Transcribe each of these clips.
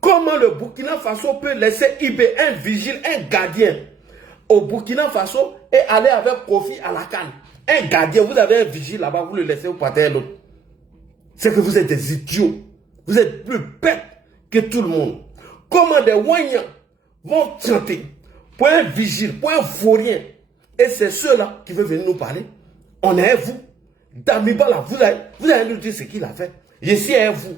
Comment le Burkina Faso peut laisser Ibé, un vigile, un gardien, au Burkina Faso et aller avec Kofi à la canne? Un gardien, vous avez un vigile là-bas, vous le laissez, vous partez à l'autre. C'est que vous êtes des idiots. Vous êtes plus bêtes que tout le monde. Comment des Wanyans vont chanter pour un vigile, pour un vaurien? Et c'est ceux-là qui veulent venir nous parler. On est à vous. Damiba là, vous allez nous dire ce qu'il a fait. Je suis à vous.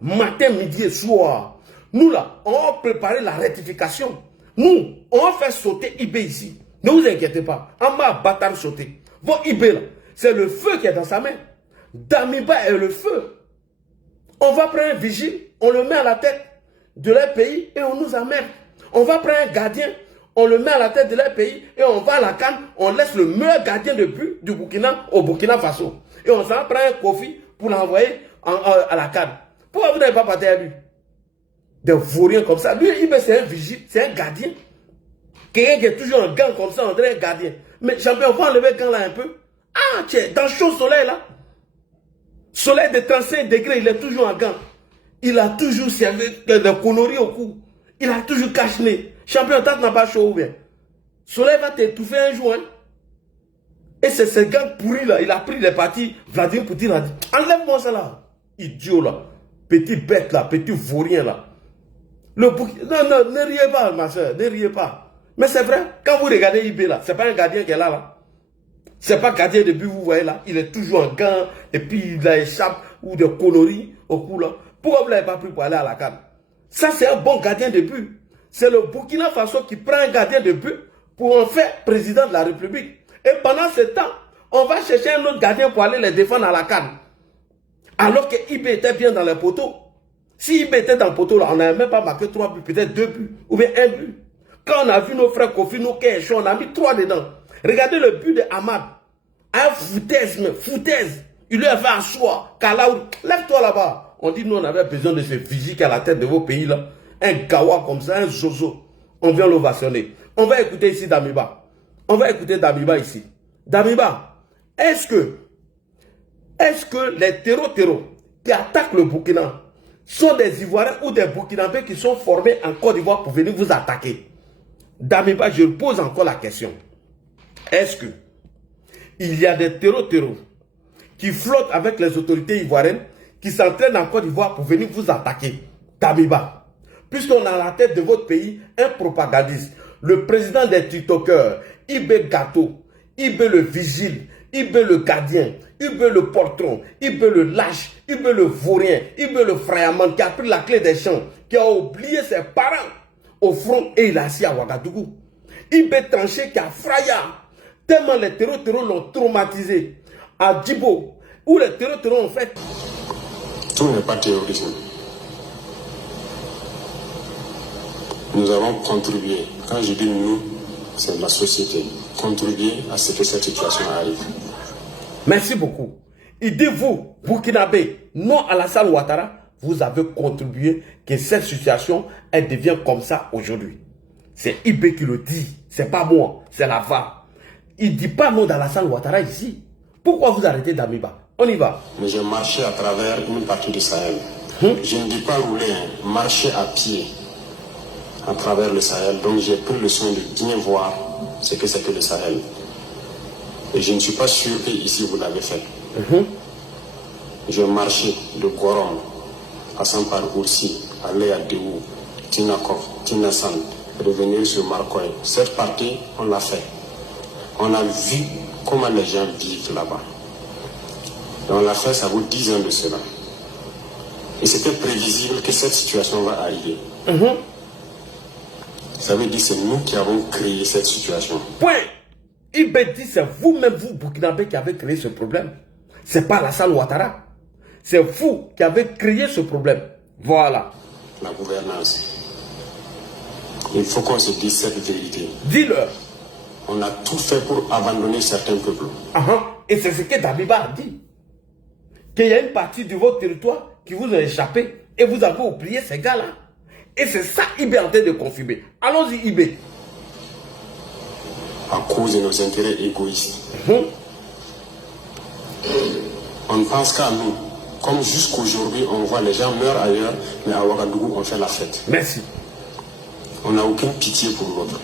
Matin, midi et soir. Nous là, on va préparer la rectification. Nous, on va faire sauter Ibé ici. Ne vous inquiétez pas. On va bâtard sauter. Votre Ibé là, c'est le feu qui est dans sa main. Damiba est le feu. On va prendre un vigile, on le met à la tête de leur pays et on nous emmerde. On va prendre un gardien, on le met à la tête de leur pays et on va à la canne, on laisse le meilleur gardien de but du Burkina au Burkina Faso. Et on s'en prend un Kofi pour l'envoyer à la canne. Pourquoi vous n'avez pas parlé à lui? Des vauriens comme ça. Lui, c'est un vigile, c'est un gardien. Quelqu'un qui est toujours en gant comme ça, on dirait un gardien. Mais champion, on va enlever le gant là un peu. Ah, tiens, dans le chaud soleil là. Soleil de 35 degrés, il est toujours en gant. Il a toujours servi de coloris au cou. Il a toujours caché. Champion, t'as n'a pas chaud ou bien. Soleil va t'étouffer un jour. Hein? Et c'est ce gars pourri là. Il a pris les parties. Vladimir Poutine a dit, enlève-moi ça là. Idiot là. Petit bête là. Petit vaurien là. Non, ne riez pas, ma soeur. Ne riez pas. Mais c'est vrai, quand vous regardez Ibé là, c'est pas un gardien qui est là. C'est pas gardien de but, vous voyez là. Il est toujours en gants. Et puis il a échappe ou des coloris au cou là. Pourquoi vous ne l'avez pas pris pour aller à la canne? Ça, c'est un bon gardien de but. C'est le Burkina Faso qui prend un gardien de but pour en faire président de la République. Et pendant ce temps, on va chercher un autre gardien pour aller les défendre à la canne. Alors que Ibé était bien dans les poteaux. Si Ibé était dans le poteau, là, on n'avait même pas marqué 3 buts, peut-être 2 buts, ou bien 1 but. Quand on a vu nos frères Kofi, nos Kéchons, on a mis 3 dedans. Regardez le but de Ahmad. Un foutaise, mais foutaise. Il lui a fait asseoir. Kalaoui, lève-toi là-bas. On dit, nous, on avait besoin de ce physique à la tête de vos pays là. Un gawa comme ça, un zozo. On vient l'ovationner. On va écouter ici Damiba. On va écouter Damiba ici. Damiba, est-ce que les terreaux qui attaquent le Burkina sont des Ivoiriens ou des Burkinabés qui sont formés en Côte d'Ivoire pour venir vous attaquer? Damiba, je pose encore la question. Est-ce que il y a des terreaux qui flottent avec les autorités ivoiriennes qui s'entraînent en Côte d'Ivoire pour venir vous attaquer? Damiba, puisqu'on a à la tête de votre pays un propagandiste, le président des TikTokers, Ibé Gâteau, Ibé le vigile, Ibé le gardien, Ibé le portron, Ibé le lâche, Ibé le vaurien, Ibé le frayamant qui a pris la clé des champs, qui a oublié ses parents au front et il a assis à Ouagadougou. Ibé tranché qui a fraya, tellement les terreaux l'ont traumatisé. À Djibo, où les terreaux ont fait. Tout n'est pas terrorisme. Nous avons contribué, quand je dis nous, c'est la société, contribué à ce que cette situation arrive. Merci beaucoup. Il dit vous, Burkinabé, non Alassane Ouattara, vous avez contribué que cette situation, elle devient comme ça aujourd'hui. C'est Ibé qui le dit, c'est pas moi, c'est la VA. Il ne dit pas non d'Alassane Ouattara ici. Pourquoi vous arrêtez Damiba? On y va. Mais j'ai marché à travers une partie du Sahel. Je ne dis pas rouler, marcher à pied à travers le Sahel. Donc j'ai pris le soin de bien voir ce que c'est que le Sahel. Et je ne suis pas sûr que ici vous l'avez fait. J'ai marché de Gorom à Sampar-Oursi, aller à Déou, Tinakov, Tinasan, revenir sur Marcoy. Cette partie, on l'a fait. On a vu comment les gens vivent là-bas. Et on l'a fait, ça vaut 10 ans de cela. Et c'était prévisible que cette situation va arriver. Ça veut dire que c'est nous qui avons créé cette situation. Point. Ibé dit c'est vous-même, vous, Burkinabé, qui avez créé ce problème. C'est pas Alassane Ouattara. C'est vous qui avez créé ce problème. Voilà. La gouvernance. Il faut qu'on se dise cette vérité. Dis-leur. On a tout fait pour abandonner certains peuples. Et c'est ce que Damiba a dit. Qu'il y a une partie de votre territoire qui vous a échappé et vous avez oublié ces gars-là. Et c'est ça Ibé est en train de confirmer. Allons-y Ibé. À cause de nos intérêts égoïstes. On ne pense qu'à nous. Comme jusqu'aujourd'hui, on voit les gens meurent ailleurs, mais à Ouagadougou, on fait la fête. Merci. On n'a aucune pitié pour l'autre.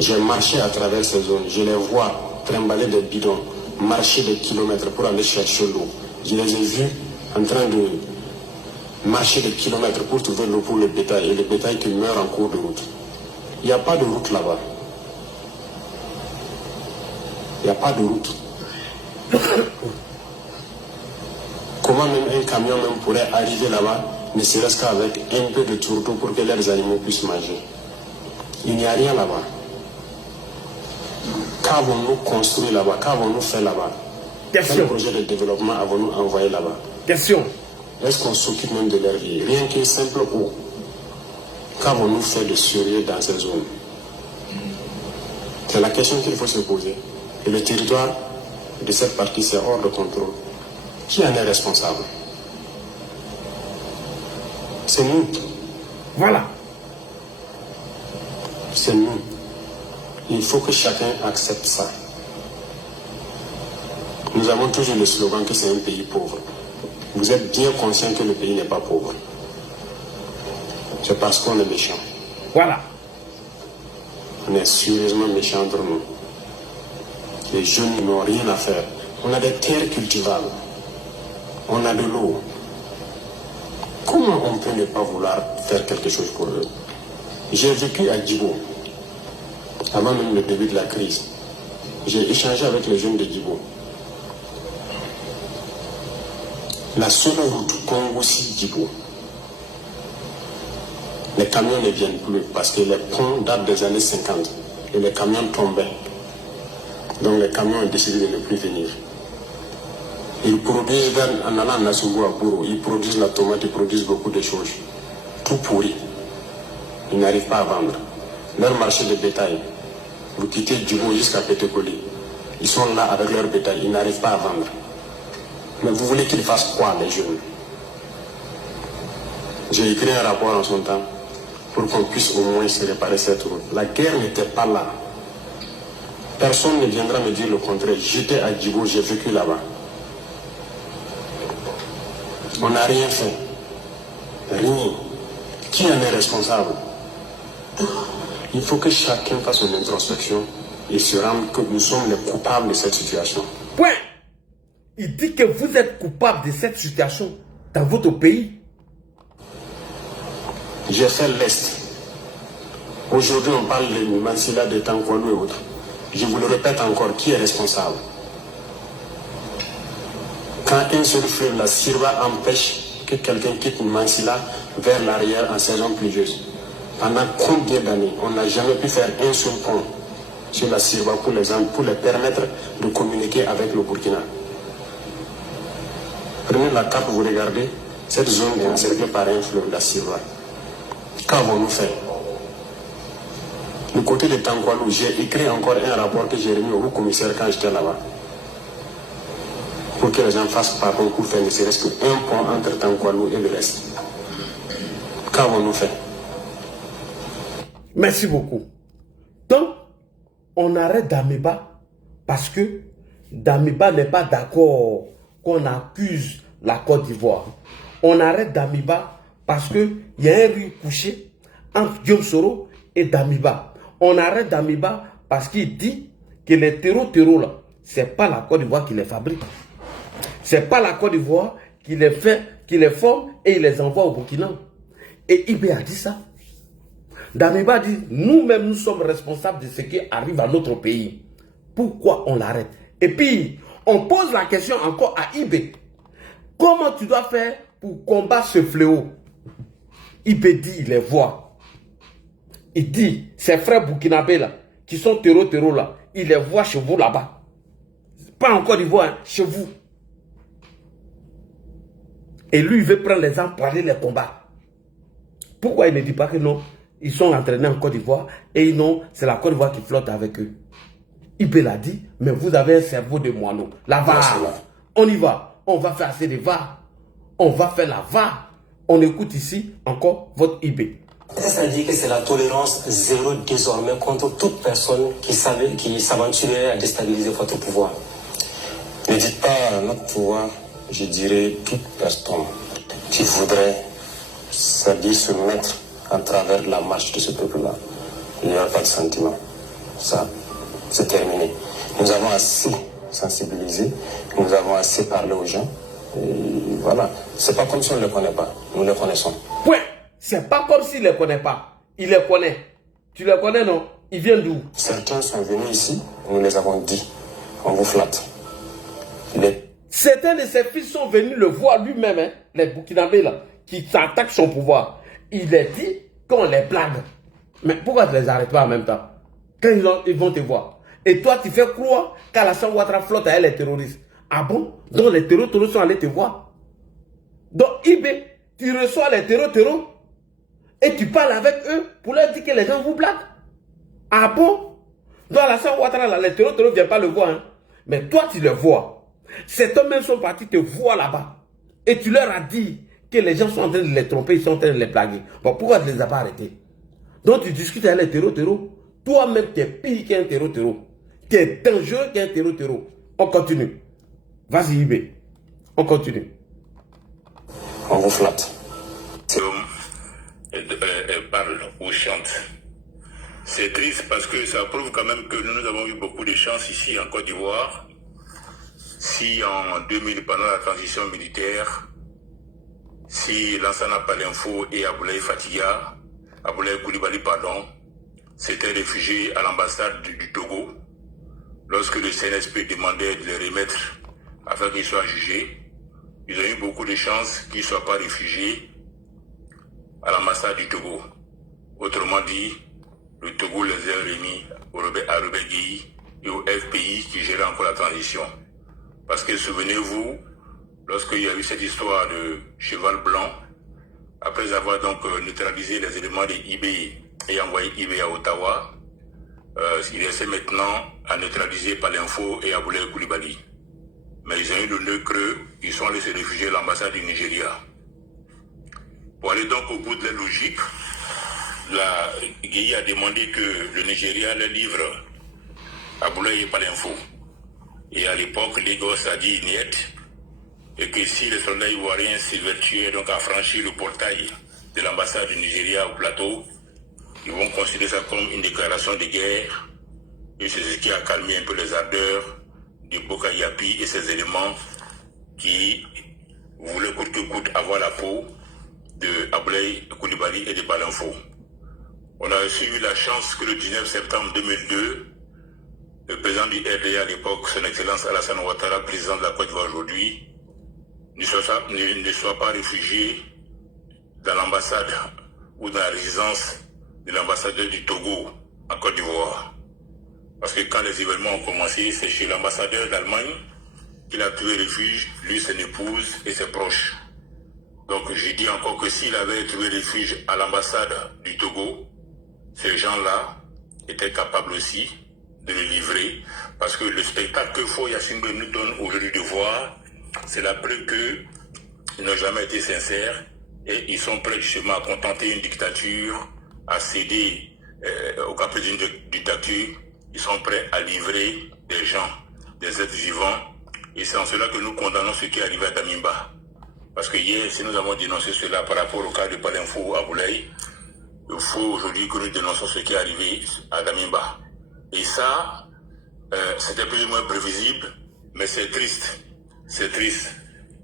J'ai marché à travers ces zones. Je les vois trimballer des bidons, marcher des kilomètres pour aller chercher l'eau. Je les ai vus en train de marcher des kilomètres pour trouver l'eau pour le bétail, et le bétail qui meurt en cours de route. Il n'y a pas de route là-bas. Il n'y a pas de route. Comment même un camion même pourrait arriver là-bas, ne serait-ce qu'avec un peu de tourteau pour que les animaux puissent manger? Il n'y a rien là-bas. Qu'avons-nous construit là-bas? Qu'avons-nous fait là-bas? Quel projet de développement avons-nous envoyé là-bas? Question. Est-ce qu'on s'occupe même de leur vie? Rien qu'une simple eau. Qu'avons-nous fait de sérieux dans ces zones? C'est la question qu'il faut se poser. Et le territoire de cette partie, c'est hors de contrôle. Qui en est responsable? C'est nous. Voilà. C'est nous. Il faut que chacun accepte ça. Nous avons toujours le slogan que c'est un pays pauvre. Vous êtes bien conscient que le pays n'est pas pauvre. C'est parce qu'on est méchant. Voilà. On est sérieusement méchants entre nous. Les jeunes n'ont rien à faire. On a des terres cultivables. On a de l'eau. Comment on peut ne pas vouloir faire quelque chose pour eux? J'ai vécu à Djibo, avant même le début de la crise. J'ai échangé avec les jeunes de Djibo. La seule route Congo-Djibo, les camions ne viennent plus parce que les ponts datent des années 50 et les camions tombaient. Donc les camions ont décidé de ne plus venir. Ils produisent, en allant à Nassougo, à Bourou, ils produisent la tomate, ils produisent beaucoup de choses. Tout pourri. Ils n'arrivent pas à vendre. Leur marché de bétail, vous quittez Djibo jusqu'à Pétékoli. Ils sont là avec leur bétail, ils n'arrivent pas à vendre. Mais vous voulez qu'ils fassent quoi, les jeunes? J'ai écrit un rapport en son temps pour qu'on puisse au moins se réparer cette route. La guerre n'était pas là. Personne ne viendra me dire le contraire. J'étais à Djibo, j'ai vécu là-bas. On n'a rien fait. Rien. Qui en est responsable? Il faut que chacun fasse une introspection et se rende que nous sommes les coupables de cette situation. Point. Il dit que vous êtes coupable de cette situation dans votre pays. J'ai fait l'Est. Aujourd'hui, on parle de Mansilla, de Tankwalou et autres. Je vous le répète encore, qui est responsable? Quand un seul fleuve, la Sirva, empêche que quelqu'un quitte Mansilla vers l'arrière en saison pluvieuse, pendant combien d'années on n'a jamais pu faire un seul pont sur la Sirva pour les permettre de communiquer avec le Burkina? Prenez la carte, vous regardez, cette zone est encerclée par un fleuve, la Sirva. Qu'avons-nous fait? Du côté de Tankwalou, j'ai écrit encore un rapport que j'ai remis au haut-commissaire quand j'étais là-bas, pour que les gens fassent pardon pour faire ne serait-ce qu'un pont entre Tankwalou et le reste. Qu'avons-nous fait? Merci beaucoup. Donc, on arrête Damiba parce que Damiba n'est pas d'accord qu'on accuse la Côte d'Ivoire. On arrête Damiba parce qu'il y a un riz couché entre Guillaume Soro et Damiba. On arrête Damiba parce qu'il dit que les terreaux là, ce n'est pas la Côte d'Ivoire qui les fabrique. Ce n'est pas la Côte d'Ivoire qui les fait, qui les forme et il les envoie au Burkina. Et Ibé a dit ça. Damiba dit, nous-mêmes, nous sommes responsables de ce qui arrive à notre pays. Pourquoi on l'arrête? Et puis, on pose la question encore à Ibé. Comment tu dois faire pour combattre ce fléau? Ibé dit, il les voit. Il dit, ses frères burkinabés là, qui sont terreaux là, il les voit chez vous là-bas. Pas en Côte d'Ivoire, hein, chez vous. Et lui, il veut prendre les armes pour aller les combattre. Pourquoi il ne dit pas que non, ils sont entraînés en Côte d'Ivoire et non, c'est la Côte d'Ivoire qui flotte avec eux? Ibé l'a dit, mais vous avez un cerveau de moineau. La VAR, on y va. On va faire assez de VAR. On va faire la VAR. On écoute ici encore votre Ibé. Ça dit que c'est la tolérance zéro désormais contre toute personne qui s'aventurait à déstabiliser votre pouvoir. Ne dites pas à notre pouvoir, je dirais toute personne qui voudrait, c'est-à-dire se mettre à travers la marche de ce peuple-là. Il n'y aura pas de sentiment. Ça, c'est terminé. Nous avons assez sensibilisé, nous avons assez parlé aux gens. Et voilà. C'est pas comme si on ne les connaît pas. Nous les connaissons. Point. C'est pas comme s'il ne les connaît pas. Il les connaît. Tu les connais, non? Ils viennent d'où? Certains sont venus ici, nous les avons dit. On vous flatte. Certains de ses fils sont venus le voir lui-même, hein, les Burkinabés là, qui attaquent son pouvoir. Il a dit qu'on les blague. Mais pourquoi tu ne les arrêtes pas en même temps? Quand ils vont te voir. Et toi, tu fais croire qu'Alassane Ouattara flotte avec les terroristes. Ah bon? Donc les terroristes sont allés te voir. Donc IB, tu reçois les terroristes et tu parles avec eux pour leur dire que les gens vous blaguent. Ah bon? Donc Alassane Ouattara, là, les terroristes ne viennent pas le voir. Hein? Mais toi, tu le vois. Ces hommes sont partis te voir là-bas. Et tu leur as dit que les gens sont en train de les tromper, ils sont en train de les blaguer. Bon, pourquoi tu ne les as pas arrêtés? Donc tu discutes avec les terroristes. Toi-même, tu es pire qu'un terroriste. Tu es dangereux qu'un terroriste. On continue. Vas-y, Ibé. On continue. On vous flatte. Elle parle ou chante. C'est triste parce que ça prouve quand même que nous avons eu beaucoup de chance ici en Côte d'Ivoire. Si en 2000, pendant la transition militaire, si Lansana Palenfo et Aboulaye Fatiga, Aboulaye Koulibaly, pardon, s'étaient réfugiés à l'ambassade du Togo, lorsque le CNSP demandait de les remettre afin qu'ils soient jugés, ils ont eu beaucoup de chance qu'ils ne soient pas réfugiés à l'ambassade du Togo. Autrement dit, le Togo les a remis à Robert Guéhi et au FPI qui gérait encore la transition. Parce que souvenez-vous, lorsqu'il y a eu cette histoire de cheval blanc, après avoir donc neutralisé les éléments de IB et envoyé IB à Ottawa, il essaie maintenant à neutraliser Palenfo et Aboulaye Koulibaly. Mais ils ont eu le nœud creux, ils sont allés se réfugier à l'ambassade du Nigeria. Pour aller donc au bout de la logique, la Guéhi a demandé que le Nigeria le livre Aboulaye et Palenfo. Et à l'époque, Lagos a dit niet, et que si les soldats ivoiriens s'évertuaient donc à franchir le portail de l'ambassade du Nigeria au plateau, ils vont considérer ça comme une déclaration de guerre, et c'est ce qui a calmé un peu les ardeurs de Boka Yapi et ses éléments qui voulaient coûte que coûte avoir la peau de Aboulaye Koulibaly et de Palenfo. On a aussi eu la chance que le 19 septembre 2002, le président du RDA à l'époque, son Excellence Alassane Ouattara, président de la Côte d'Ivoire aujourd'hui, ne soit pas réfugié dans l'ambassade ou dans la résidence de l'ambassadeur du Togo en Côte d'Ivoire. Parce que quand les événements ont commencé, c'est chez l'ambassadeur d'Allemagne qu'il a trouvé refuge, lui, son épouse et ses proches. Donc j'ai dit encore que s'il avait trouvé refuge à l'ambassade du Togo, ces gens-là étaient capables aussi de le livrer, parce que le spectacle que Faure Gnassingbé nous donne aujourd'hui de voir, c'est la preuve qu'ils n'ont jamais été sincères et ils sont prêts justement à contenter une dictature, à céder au caprice d'une dictature. Ils sont prêts à livrer des gens, des êtres vivants, et c'est en cela que nous condamnons ce qui est arrivé à Damimba. Parce que hier, si nous avons dénoncé cela par rapport au cas de Palenfo à Aboulaye, il faut aujourd'hui que nous dénonçons ce qui est arrivé à Damimba. Et ça, c'était plus ou moins prévisible, mais c'est triste. C'est triste.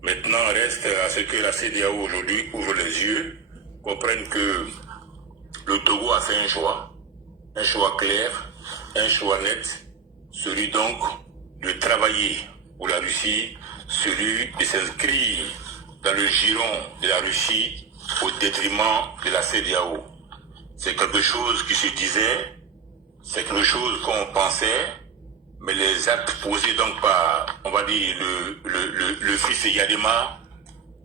Maintenant, reste à ce que la CEDEAO aujourd'hui ouvre les yeux, comprenne que le Togo a fait un choix clair, un choix net, celui donc de travailler pour la Russie, celui de s'inscrire dans le giron de la Russie au détriment de la CEDEAO. C'est quelque chose qui se disait, c'est quelque chose qu'on pensait, mais les actes posés donc par, on va dire, le fils de Yadema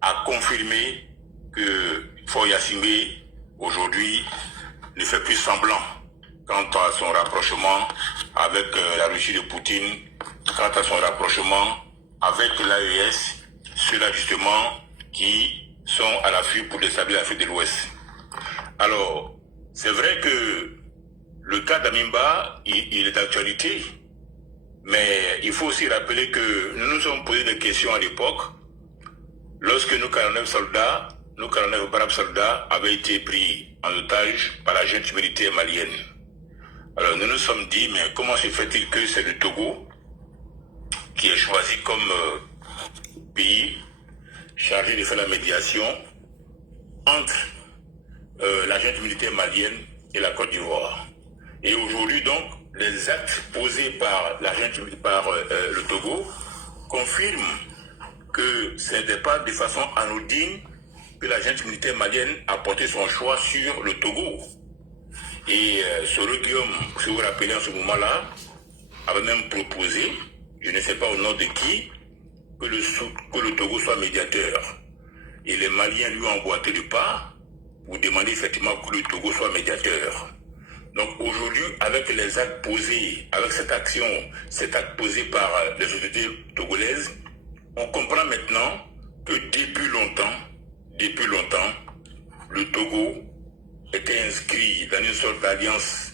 a confirmé que Faure Gnassingbé, aujourd'hui, ne fait plus semblant quant à son rapprochement avec la Russie de Poutine, quant à son rapprochement avec l'AES, ceux-là justement qui sont à l'affût pour déstabiliser l'Afrique de l'Ouest. Alors, c'est vrai que le cas d'Amimba, il est d'actualité, Mais il faut aussi rappeler que nous nous sommes posé des questions à l'époque, lorsque nos 49 soldats, nos 49 braves soldats avaient été pris en otage par la junte militaire malienne. Alors nous nous sommes dit, mais comment se fait-il que c'est le Togo qui est choisi comme pays chargé de faire la médiation entre la junte militaire malienne et la Côte d'Ivoire. Et aujourd'hui donc, les actes posés par la junte, par le Togo confirment que ce n'était pas de façon anodine que la junte militaire malienne a porté son choix sur le Togo. Et Soro Guillaume, si vous vous rappelez en ce moment-là, avait même proposé, je ne sais pas au nom de qui, que le Togo soit médiateur. Et les Maliens lui ont emboîté le pas pour demander effectivement que le Togo soit médiateur. Donc aujourd'hui, avec les actes posés, avec cette action, cet acte posé par les autorités togolaises, on comprend maintenant que depuis longtemps, le Togo était inscrit dans une sorte d'alliance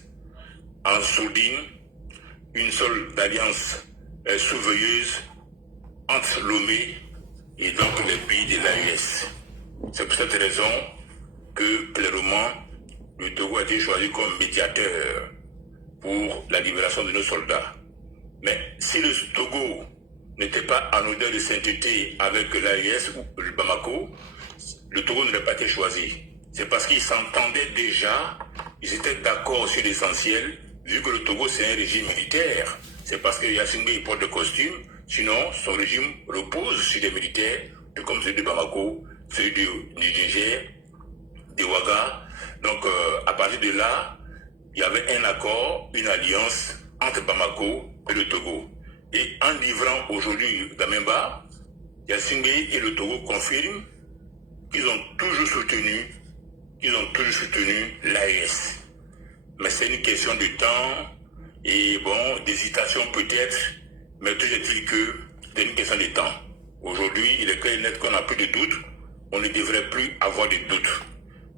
en sourdine, une sorte d'alliance souveilleuse entre Lomé et donc les pays de l'AES. C'est pour cette raison que clairement le Togo a été choisi comme médiateur pour la libération de nos soldats. Mais si le Togo n'était pas en odeur de sainteté avec l'AES ou le Bamako, le Togo n'aurait pas été choisi. C'est parce qu'ils s'entendaient déjà, ils étaient d'accord sur l'essentiel, vu que le Togo c'est un régime militaire. C'est parce que Yassine Bey porte de costume, sinon son régime repose sur des militaires, tout comme celui de Bamako, celui du Niger, de Ouaga. Donc à partir de là, il y avait un accord, une alliance entre Bamako et le Togo. Et en livrant aujourd'hui Gamemba, Yassine Bey et le Togo confirment qu'ils ont toujours soutenu l'AES. Mais c'est une question de temps et bon, d'hésitation peut-être, mais toujours est-il que c'est une question de temps. Aujourd'hui, il est clair et net qu'on n'a plus de doute, on ne devrait plus avoir de doute.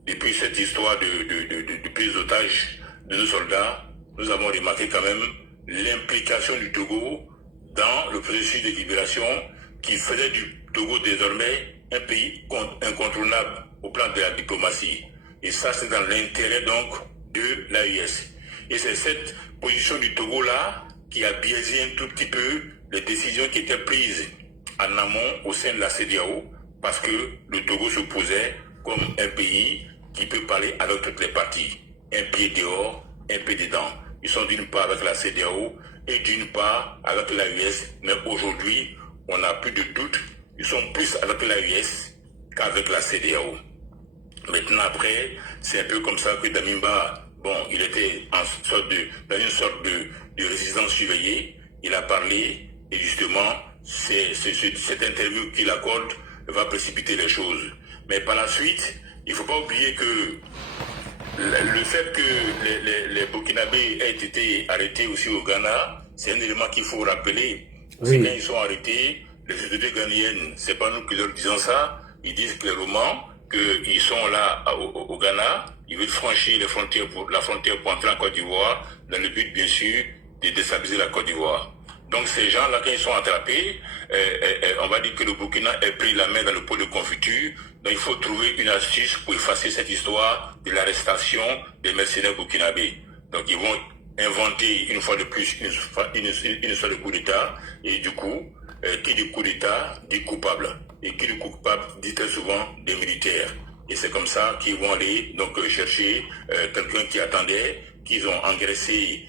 Depuis cette histoire de prise d'otage de nos soldats, nous avons remarqué quand même l'implication du Togo dans le processus de libération qui faisait du Togo désormais un pays incontournable au plan de la diplomatie. Et ça, c'est dans l'intérêt donc de l'AES. Et c'est cette position du Togo-là qui a biaisé un tout petit peu les décisions qui étaient prises en amont au sein de la CEDEAO, parce que le Togo se posait comme un pays qui peut parler avec toutes les parties. Un pied dehors, un pied dedans. Ils sont d'une part avec la CEDEAO et d'une part avec l'AES. Mais aujourd'hui, on n'a plus de doute. Ils sont plus avec l'AES qu'avec la CEDEAO. Maintenant, après, c'est un peu comme ça que Damimba, bon, il était dans une sorte de résidence surveillée. Il a parlé et justement, cette interview qu'il accorde va précipiter les choses. Mais par la suite, il ne faut pas oublier que le fait que les Burkinabés aient été arrêtés aussi au Ghana, c'est un élément qu'il faut rappeler. Oui. C'est quand ils sont arrêtés, les autorités ghanéennes, c'est pas nous qui leur disons ça, ils disent clairement qu'ils sont là au Ghana, ils veulent franchir la frontière pour entrer en Côte d'Ivoire, dans le but bien sûr de déstabiliser la Côte d'Ivoire. Donc ces gens-là, quand ils sont attrapés, on va dire que le Burkina a pris la main dans le pot de confiture. Donc il faut trouver une astuce pour effacer cette histoire de l'arrestation des mercenaires burkinabés. Donc ils vont inventer une fois de plus une histoire de coup d'État. Et du coup, qui dit coup d'État dit coupable. Et qui dit coupable dit très souvent des militaires. Et c'est comme ça qu'ils vont aller donc chercher quelqu'un qui attendait, qu'ils ont engraissé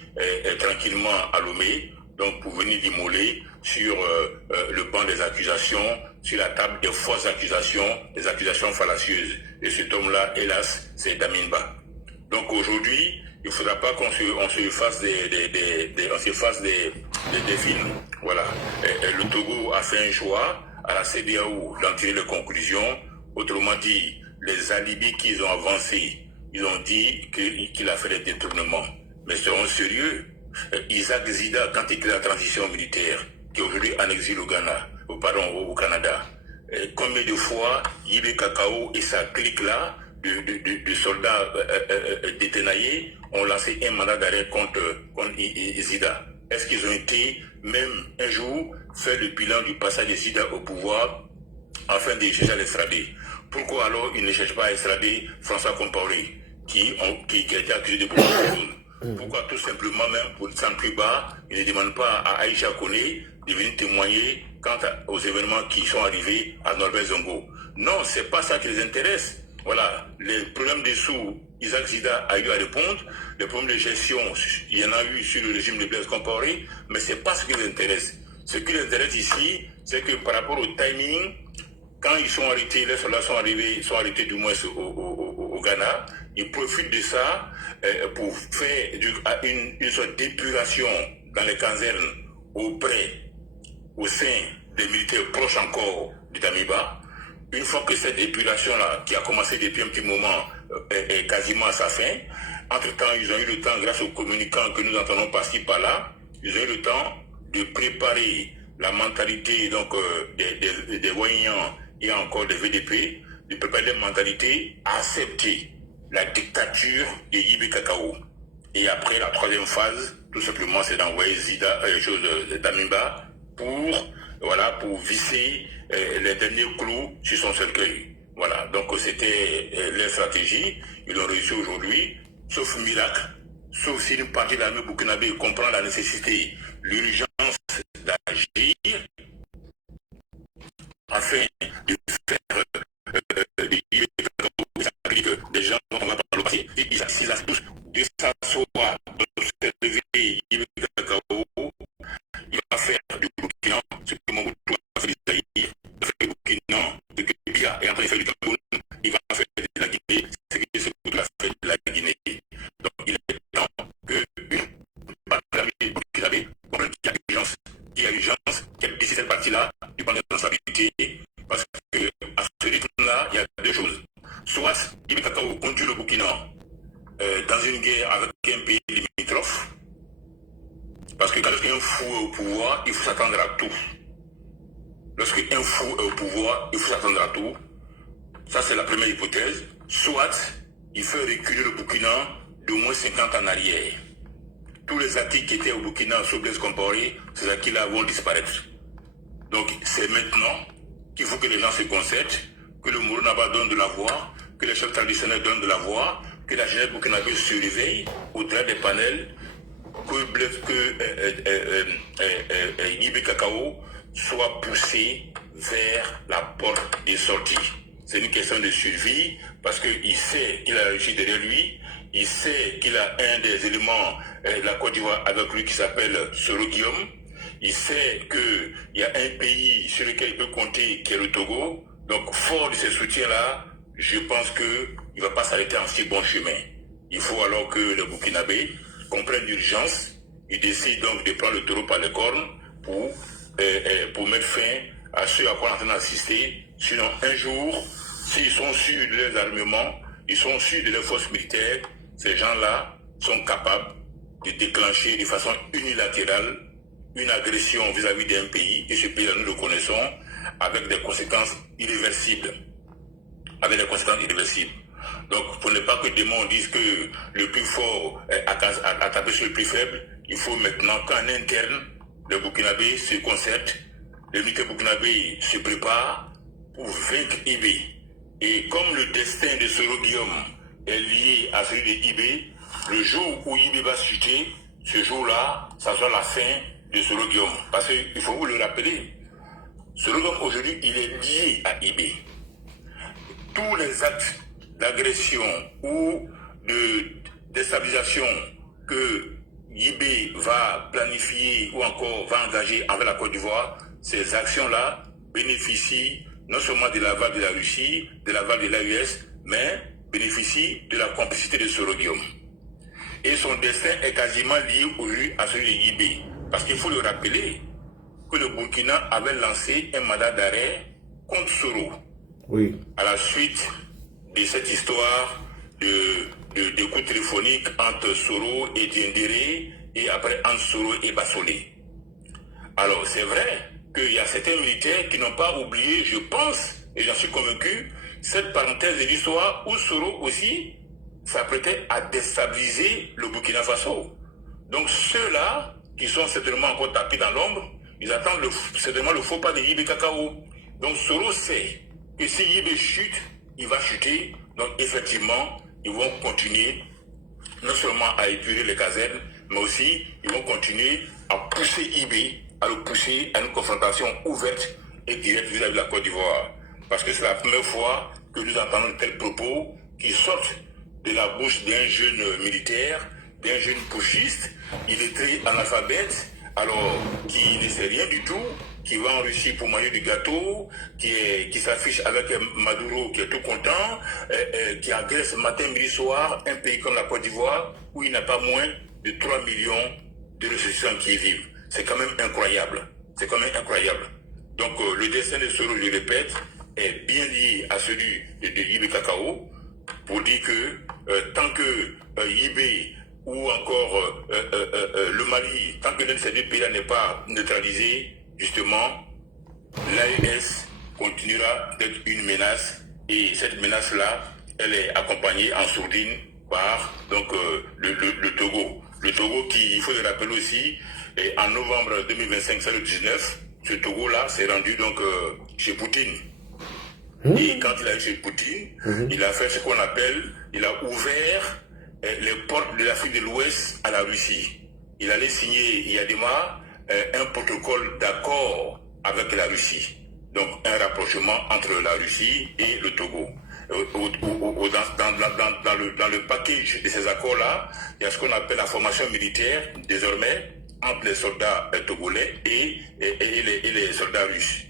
tranquillement à Lomé, donc pour venir l'immoler sur le banc des accusations, sur la table des fausses accusations, des accusations fallacieuses. Et cet homme-là, hélas, c'est Damimba. Donc aujourd'hui, il ne faudra pas qu'on se fasse des films. Voilà. Le Togo a fait un choix à la CEDEAO d'en tirer les conclusions. Autrement dit, les alibis qu'ils ont avancés, ils ont dit qu'il a fait des détournements. Mais seront sérieux? Isaac Zida, quand il crée la transition militaire, qui est aujourd'hui en exil au Ghana, au Canada, combien de fois Yibé Kakao et sa clique-là de soldats détenaillés ont lancé un mandat d'arrêt contre Zida? est-ce qu'ils ont été, même un jour, faire le bilan du passage des Zida au pouvoir afin de chercher à l'extrader? Pourquoi alors ils ne cherchent pas à extrader François Compaoré, qui a été accusé de beaucoup de choses? Pourquoi tout simplement, même pour le plus bas, ils ne demandent pas à Aïcha Koné de venir témoigner quant aux événements qui sont arrivés à Norbert Zongo? Non, c'est pas ça qui les intéresse. Voilà, les problèmes des sous, Isaac Zida a eu à répondre. Les problèmes de gestion, il y en a eu sur le régime de Blaise Compaoré, mais c'est pas ce qui les intéresse. Ce qui les intéresse ici, c'est que par rapport au timing, quand ils sont arrêtés, les soldats sont arrêtés du moins au Ghana, ils profitent de ça pour faire une sorte d'épuration dans les casernes au sein des militaires proches encore du Damiba. Une fois que cette épuration-là, qui a commencé depuis un petit moment, est quasiment à sa fin, entre-temps, ils ont eu le temps, grâce aux communicants que nous entendons par-ci, par-là, ils ont eu le temps de préparer la mentalité donc, des Wanyans et encore des VDP, de préparer la mentalité à accepter la dictature de Yibé Kakao. Et après, la troisième phase, tout simplement, c'est d'envoyer Damiba pour visser les derniers clous sur son cercueil. Voilà, donc c'était leur stratégie. Ils l'ont réussi aujourd'hui, sauf miracle, sauf si une partie de l'armée burkinabé comprend la nécessité, l'urgence d'agir afin de faire des gens dont on va pas le passer. Ils assistent tous de s'asseoir, d'observer Yibé Kakao. Il va faire du Burkina ce que Mobutu a fait d'Italie, il va faire du Burkina ce que Biya est en train de faire du Cameroun, il va faire de la Guinée ce que Mobutu a fait de la Guinée. Donc il est temps que la Burkinabé comprenne qu'il y a urgence, qu'elle décide cette partie-là du plan de responsabilité, parce que à ce rythme-là, il y a deux choses. Soit Yibé Kakao conduit le Burkina dans une guerre avec un pays limitrophe, parce que quand un fou est au pouvoir, il faut s'attendre à tout. Lorsqu'un fou est au pouvoir, il faut s'attendre à tout. Ça, c'est la première hypothèse. Soit il fait reculer le Burkina d'au moins 50 ans en arrière. Tous les acquis qui étaient au Burkina sous Blaise Compaoré, ces acquis-là vont disparaître. Donc, c'est maintenant qu'il faut que les gens se concertent, que le Mourou-Naba donne de la voix, que les chefs traditionnels donnent de la voix, que la jeunesse burkinabé se réveille au-delà des panels, que Yibé Kakao soit poussé vers la porte des sorties. C'est une question de survie, parce qu'il sait qu'il a réussi derrière lui, il sait qu'il a un des éléments de la Côte d'Ivoire avec lui qui s'appelle Soro Guillaume, il sait qu'il y a un pays sur lequel il peut compter qui est le Togo. Donc fort de ces soutiens-là, je pense qu'il ne va pas s'arrêter en si bon chemin. Il faut alors que le Burkinabé comprenne l'urgence, il décide donc de prendre le taureau par les cornes pour mettre fin à ce à quoi on est en train d'assister. Sinon, un jour, s'ils sont sûrs de leurs armements, ils sont sûrs de leurs forces militaires, ces gens-là sont capables de déclencher de façon unilatérale une agression vis-à-vis d'un pays, et ce pays-là, nous le connaissons, avec des conséquences irréversibles. Donc, pour ne pas que des gens disent que le plus fort a tapé sur le plus faible, il faut maintenant qu'en interne, le Burkinabé se concerte, les militaires burkinabés se préparent pour vaincre Ibé. Et comme le destin de Soro Guillaume est lié à celui de Ibé, le jour où Ibé va chuter, ce jour-là, ça sera la fin de Soro Guillaume. Parce qu'il faut vous le rappeler, Soro Guillaume aujourd'hui, il est lié à Ibé. Tous les actes d'agression ou de déstabilisation que Yibé va planifier ou encore va engager avec la Côte d'Ivoire, ces actions-là bénéficient non seulement de l'aval de la Russie, de l'aval de l'AUS, mais bénéficient de la complicité de Soro Guillaume. Et son destin est quasiment lié aujourd'hui à celui de Yibé. Parce qu'il faut le rappeler que le Burkina avait lancé un mandat d'arrêt contre Soro. Oui. À la suite de cette histoire de coups téléphoniques entre Soro et Diendéré, et après entre Soro et Bassolé. Alors c'est vrai qu'il y a certains militaires qui n'ont pas oublié, je pense, et j'en suis convaincu, cette parenthèse de l'histoire où Soro aussi s'apprêtait à déstabiliser le Burkina Faso. Donc ceux-là qui sont certainement encore tapis dans l'ombre, ils attendent certainement le faux pas de Yibé Kakao. Donc Soro sait que si Yibé chute, il va chuter. Donc effectivement, ils vont continuer non seulement à épurer les casernes, mais aussi ils vont continuer à pousser Yibé, à le pousser à une confrontation ouverte et directe vis-à-vis de la Côte d'Ivoire. Parce que c'est la première fois que nous entendons de tels propos qui sortent de la bouche d'un jeune militaire, d'un jeune putschiste, il est très analphabète, alors qui ne sait rien du tout, qui va en Russie pour manger du gâteau, qui s'affiche avec Maduro qui est tout content, qui agresse matin, midi, soir, un pays comme la Côte d'Ivoire, où il n'a pas moins de 3 millions de ressortissants qui y vivent. C'est quand même incroyable. C'est quand même incroyable. Donc le destin de Soro, je répète, est bien lié à celui de Yibé Kakao, pour dire que tant que Yibé ou encore le Mali, tant que l'un de ces deux pays-là n'est pas neutralisé, justement, l'AES continuera d'être une menace, et cette menace-là, elle est accompagnée en sourdine par donc, le Togo. Le Togo qui, il faut le rappeler aussi, en novembre 2025, c'est le 19, ce Togo-là s'est rendu donc chez Poutine. Et quand il a eu chez Poutine, il a fait ce qu'on appelle, il a ouvert les portes de l'Afrique de l'Ouest à la Russie. Il allait signer, il y a des mois, un protocole d'accord avec la Russie. Donc un rapprochement entre la Russie et le Togo. Dans le package de ces accords-là, il y a ce qu'on appelle la formation militaire, désormais, entre les soldats togolais et les soldats russes.